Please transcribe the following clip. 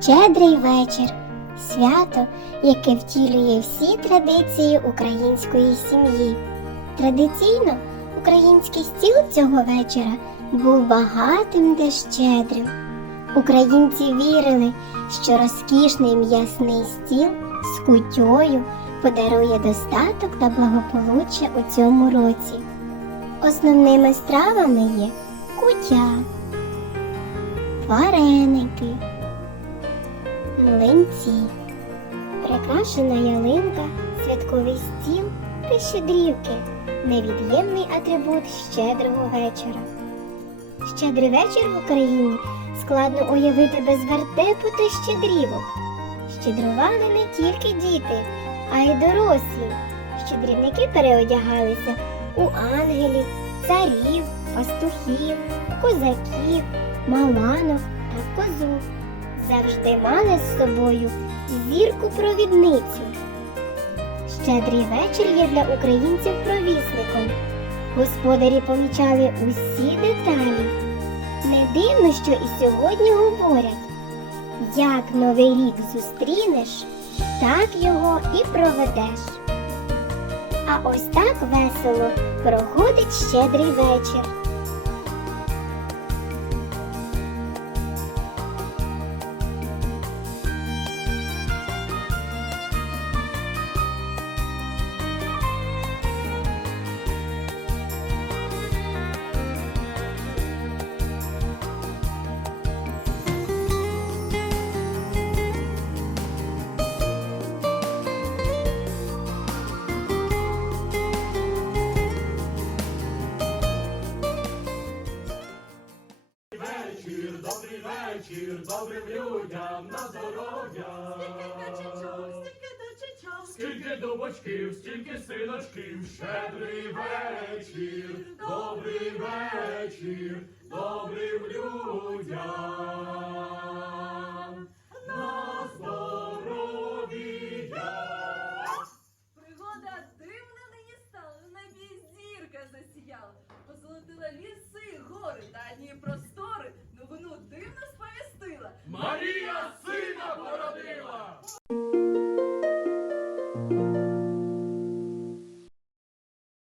Щедрий вечір свято, яке втілює всі традиції української сім'ї. Традиційно український стіл цього вечора був багатим та щедрим. Українці вірили, що розкішний м'ясний стіл з кутьою подарує достаток та благополуччя у цьому році. Основними стравами є кутя, вареники, млинці, прикрашена ялинка, святковий стіл та щедрівки невід'ємний атрибут щедрого вечора. Щедрий вечір в Україні складно уявити без вертепу та щедрівок. Щедрували не тільки діти, а й дорослі. Щедрівники переодягалися у ангелів, царів, пастухів, козаків, маланок та козу. Завжди мали з собою зірку провідницю. Щедрий вечір є для українців провісником. Господарі помічали усі деталі. Не дивно, що і сьогодні говорять: як новий рік зустрінеш, так його і проведеш. А ось так весело проходить щедрий вечір. Вечір, добрий вечір, добрим людям на здоров'я. Скільки дубочків, стільки синочків, щедрий вечір, добрий вечір, добрим людям.